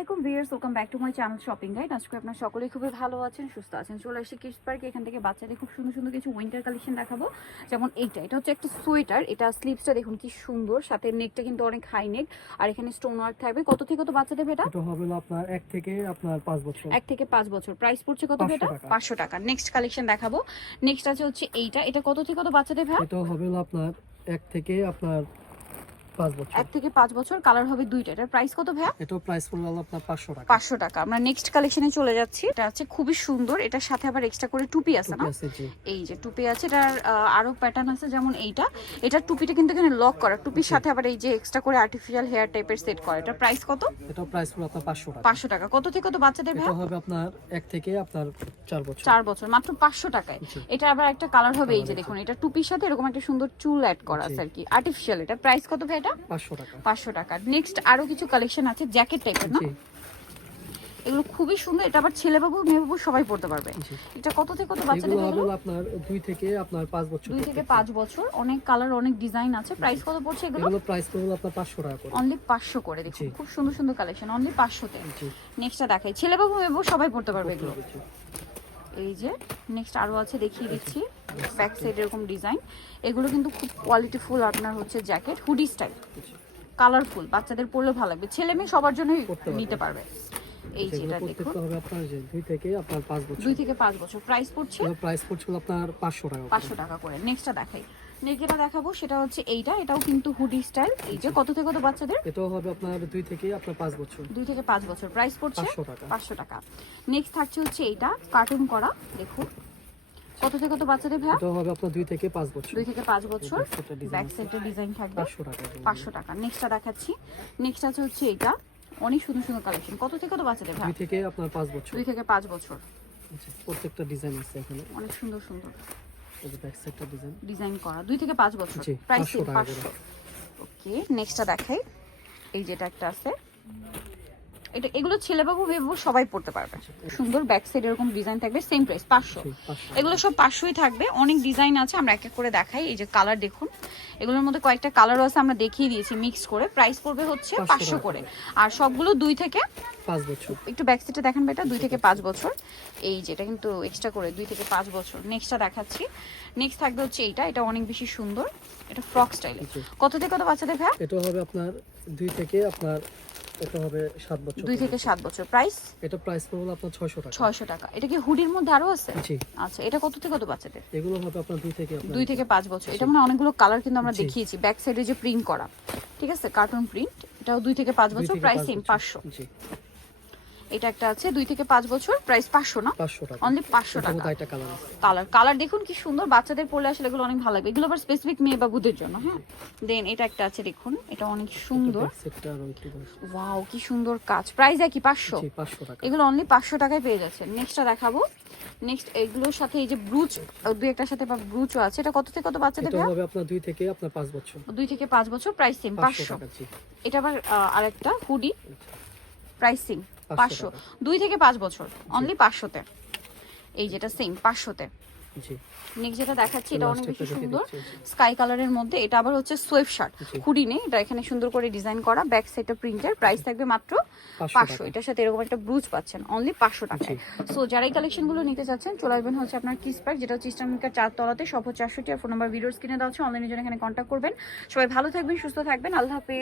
আলাইকুম viewers, welcome back to my channel shopping guide. আজকে আপনারা সকলেই খুবই ভালো আছেন, সুস্থ আছেন। চলে আসি কিডস পার্কে। এখান থেকে বাচ্চাদের খুব সুন্দর সুন্দর কিছু উইন্টার কালেকশন দেখাবো। যেমন এটা হচ্ছে একটা সোয়েটার। এটা স্লিভসটা দেখুন কি সুন্দর, সাথে নেকটা কিন্তু অনেক হাই নেক, আর এখানে স্টোন ওয়ার্ক থাকবে। কত থেকে কত বাচ্চাদের এটা? এটা হবে আপনার 1 থেকে আপনার 5 বছর। 1 থেকে 5 বছর। প্রাইস পড়ছে কত এটা? 500 টাকা। নেক্সট কালেকশন দেখাবো। নেক্সট আছে হচ্ছে এটা কত থেকে কত বাচ্চাদের ভাই? এটা হবে আপনার 1 থেকে আপনার 5 বছর। 1 থেকে 5 বছর। কালার হবে দুইটা। এটার প্রাইস কত ভাইয়া? এটাও প্রাইস পড়বে আপনার 500 টাকা। 500 টাকা। আমরা নেক্সট কালেকশনে চলে যাচ্ছি। এটা আছে খুবই সুন্দর। এটার সাথে আবার এক্সট্রা করে টুপি আছে না? এই যে টুপি আছে, এটার আরো প্যাটার্ন আছে। যেমন এটা টুপিটা কিন্তু এখানে লক করা, টুপির সাথে আবার এই যে এক্সট্রা করে আর্টিফিশিয়াল হেয়ার টাইপের সেট করা। এটার প্রাইস কত? এটাও প্রাইস পড়বে আপনার 500 টাকা। 500 টাকা। কত থেকে কত বাচ্চাদের ভাই? এটা হবে আপনার 1 থেকে আপনার 4 বছর। 4 বছর, মাত্র 500 টাকায়। এটা আবার একটা কালার হবে, এই যে দেখুন, এটা টুপির সাথে এরকম একটা সুন্দর চুল অ্যাড করা আছে আর কি, আর্টিফিশিয়াল। এটা প্রাইস কত ভাই এটা? 500 টাকা। 500 টাকা। নেক্সট আরো কিছু কালেকশন আছে জ্যাকেট টাইপের না, এগুলো খুবই সুন্দর। এটা আবার ছেলে বাবু মেয়ে বাবু সবাই পড়তে পারবে। এটা কত থেকে কত বাচ্চাদের? এগুলো হবে আপনার 2 থেকে আপনার 5 বছর। 2 থেকে 5 বছর। অনেক কালার, অনেক ডিজাইন আছে। প্রাইস কত পড়ছে এগুলো? এগুলো প্রাইস পড়বে আপনার 500 টাকা করে। অনলি 500 করে। দেখুন খুব সুন্দর সুন্দর কালেকশন, অনলি 500 তে। নেক্সটটা দেখাই, ছেলে বাবু মেয়ে বাবু সবাই পড়তে পারবে এগুলো। এই যে নেক্সট আরো আছে, দেখিয়ে দিচ্ছি। ব্যাক সাইড এরকম ডিজাইন। এগুলো কিন্তু খুব কোয়ালিটিফুল আপনার হচ্ছে জ্যাকেট, হুডি স্টাইল, কালারফুল। বাচ্চাদের পরলে ভালো লাগবে, ছেলে মেয়ে সবার জন্যই নিতে পারবে। এই যে এটা দেখুন, হবে আপনার যে 2 থেকে আপনার 5 বছর। 2 থেকে 5 বছর। প্রাইস পড়ছে? প্রাইস পড়ছে আপনার 500 টাকা। 500 টাকা করে। নেক্সটটা দেখাই, নেক্সটটা দেখাবো সেটা হচ্ছে এটাও কিন্তু হুডি স্টাইল। এই যে কত থেকে কত বাচ্চাদের? এটাও হবে আপনার 2 থেকে আপনার 5 বছর। 2 থেকে 5 বছর। প্রাইস পড়ছে 500 টাকা। 500 টাকা। নেক্সট থাকছে হচ্ছে এইটা কার্টুন করা, দেখুন কত থেকে কত বাচ্চাদের ভাই? এটাও হবে আপনার 2 থেকে 5 বছর। 2 থেকে 5 বছর। ব্যাক সাইডে ডিজাইন থাকবে। 500 টাকা। 500 টাকা। নেক্সটটা দেখাচ্ছি। নেক্সট আছে হচ্ছে এটা, অনেক সুন্দর সুন্দর কালেকশন। কত থেকে কত বাচ্চাদের ভাই? 2 থেকে আপনার 5 বছর। 2 থেকে 5 বছর। প্রত্যেকটা ডিজাইন আছে এখানে, অনেক সুন্দর সুন্দর এই যে ব্যাক সাইডটা ডিজাইন করা। 2 থেকে 5 বছর। প্রাইস 500। ওকে, নেক্সটটা দেখাই। এই যেটা একটা আছে, এগুলো ছেলে বাবু মেয়ে বাবু সবাই পড়তে পারবে। সুন্দর ব্যাক সাইড এরকম ডিজাইন থাকবে, সেম প্রাইস 500। এগুলো সব 500ই থাকবে। অনেক ডিজাইন আছে, আমরা এক এক করে দেখাই। এই যে কালার দেখুন, এগুলোর মধ্যে কয়েকটা কালারও আছে, আমরা দেখিয়ে দিয়েছি মিক্স করে। প্রাইস পড়বে হচ্ছে 500 করে। আর সবগুলো 2 থেকে 5 বছর। একটু ব্যাক সাইডে দেখেন বেটা, 2 থেকে 5 বছর। এই যেটা কিন্তু এক্সট্রা করে 2 থেকে 5 বছর। নেক্সটটা দেখাচ্ছি। নেক্সট থাকবে হচ্ছে এটা অনেক বেশি সুন্দর। এটা ফ্রক স্টাইলে। কত থেকে কত বাচ্চাদের ভাই? এটা হবে আপনার 2 থেকে আপনার, এটা হবে 7 বছর। 2 থেকে 7 বছর। প্রাইস? এটা প্রাইস পড়বে আপনার 600 টাকা। 600 টাকা। এটা কি হুডির মধ্যে আরো আছে? জি। আচ্ছা, এটা কত থেকে কত বাচ্চাদের? এগুলো হবে আপনার 2 থেকে 5 বছর। এটা মানে অনেকগুলো কালার কিন্তু আমরা দেখিয়েছি। ব্যাক সাইডে যে প্রিন্ট করা, ঠিক আছে, কার্টুন প্রিন্ট। এটাও 2 থেকে 5 বছর। Price same 500। জি। এটা একটা আছে 2 থেকে 5 বছর। প্রাইস 500 না? 500 টাকা। অনলি 500 টাকা। এটা কালার আছে। কালার দেখুন কি সুন্দর। বাচ্চাদের পরলে আসলে এগুলো অনেক ভালো লাগবে। এগুলো আবার স্পেসিফিক মেয়ে বাবুদের জন্য। হ্যাঁ, দেন এটা একটা আছে দেখুন, এটা অনেক সুন্দর। ওয়াও, কি সুন্দর কাজ। প্রাইস একই 500। জি, 500 টাকা। এগুলো অনলি 500 টাকায় পেয়ে যাচ্ছেন। নেক্সটটা দেখাবো। নেক্সট এগুলোর সাথে এই যে ব্রুচ, দুই একটার সাথে ব্রুচও আছে। এটা কত থেকে কত বাচ্চাদের? এটা হবে আপনার 2 থেকে আপনার 5 বছর। 2 থেকে 5 বছর। Price same 500। এটা আবার আরেকটা হুডি, প্রাইস সেম 500। 2 থেকে 5 বছর, অনলি 500 তে। এই যেটা সেম 500 তে। জি। নেক্সট যেটা দেখাচ্ছি, এটা অনেক বেশি সুন্দর, স্কাই কালারের মধ্যে। এটা আবার হচ্ছে সোয়েব শার্ট, হুডি নেই। এটা এখানে সুন্দর করে ডিজাইন করা, ব্যাক সাইডটা প্রিন্টের। প্রাইস থাকবে মাত্র 500। এটার সাথে এরকম একটা ব্রুজ পাচ্ছেন অনলি 500 টাকায়। সো যারা এই কালেকশনগুলো নিতে চাচ্ছেন, চলে আসবেন হচ্ছে আপনার কিস পার্ক, যেটা হচ্ছে ইস্টার্নমিকার 4 তলাতে, সব হচ্ছে 68। আর ফোন নাম্বার ভিডিওর স্ক্রিনে দেওয়া আছে, অনলাইনে জন্য এখানে কন্ট্যাক্ট করবেন। সবাই ভালো থাকবেন, সুস্থ থাকবেন। আল্লাহ হাফেজ।